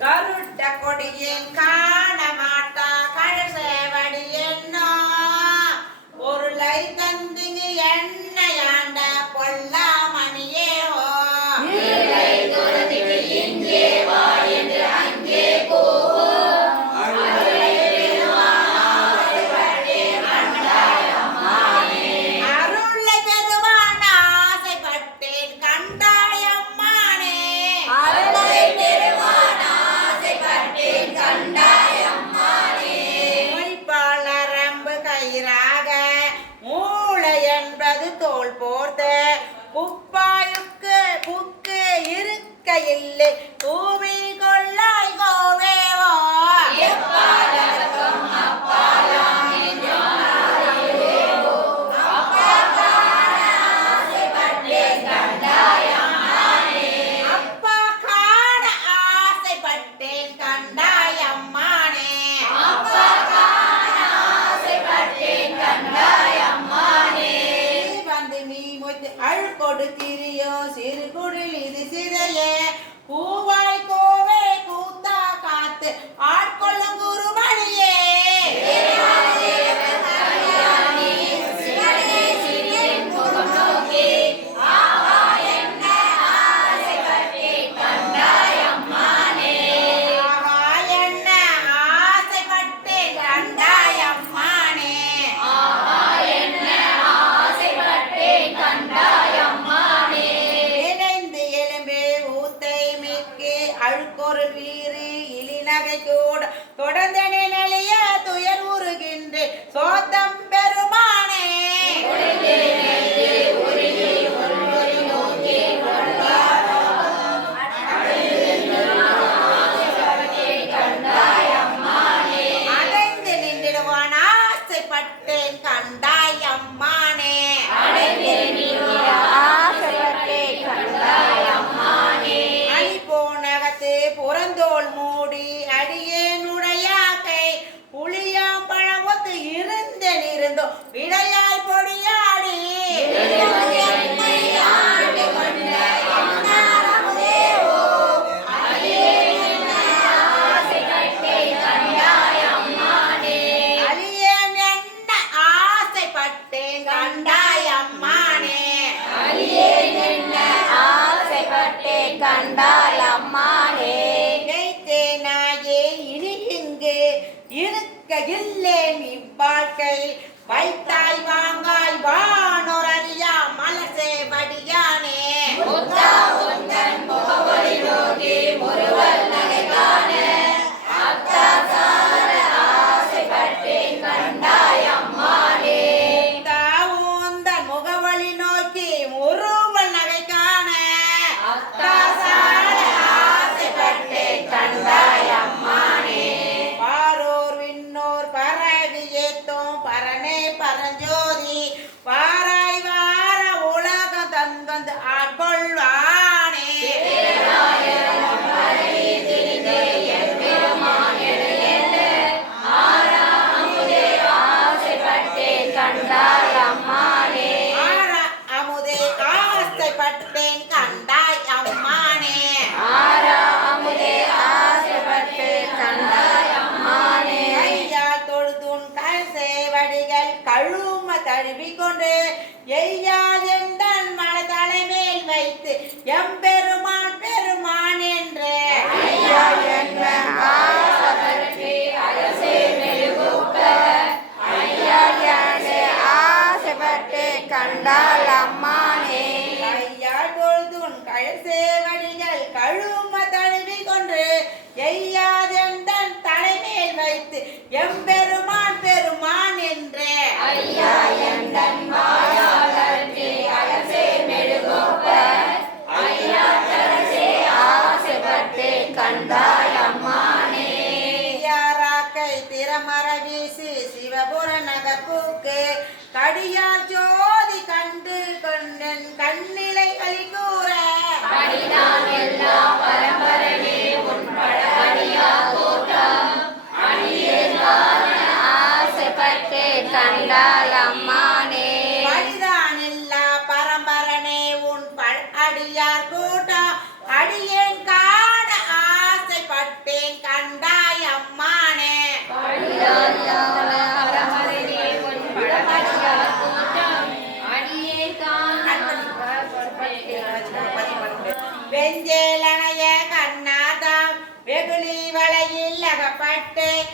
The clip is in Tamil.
கருட்ட கொடியில் காணமான மொழிப்பாளரம்பு கயிறாக மூளை என்பது தோல் போர்த்த. குப்பாயுக்கு புக்கு இருக்க இல்லை அழுக்கொரு வீறு இலிநகை கூட தொடர்ந்த நிலைய துயர் உருகின்ற. சோத்தம் பெருமானே. அடைந்து நின்றிடுவான் ஆசைப்பட்டேன் கண்டாய். புறந்தோல் மூடி அடியேனுடையாக்கை புளியா பழவத்து இருந்தேன் இருந்தோம் விடையாய் பொடியாடி. அடியேன் என்ன ஆசைப்பட்டேன் கண்டாய் இருக்க இவ்வாழ்க்கை வைத்தாய் வா. கழும தழுவி கொண்டு எய்யா எந்தன் மன தலைமேல் வைத்து எம்பெருமான் பெருமான் என்று. கண்டால் அம்மானே. ஐயா தொழுதுன் கசேவடிகள் கழும தழுவி கொண்டு எய்யா எந்தன் தலைமேல் வைத்து எம்பெருமான் கண்டாய் அம்மானே யாராக்கை திறமர வீசு சிவபுர நகர்பூக்கு கடியார் ஜோதி கண்டு கொண்டன் கண்ணிலை களி கூற கண்டால் அம்மானே பரிதானில்லா பரம்பரனே உன் பழ் அடியார் கூட்டா. அடியேன் காட ஆசைப்பட்டேன் கண்டாய் அம்மானே வெஞ்சேலனைய கண்ணாதாம் வெகுளி வலையில் அகப்பட்டேன்.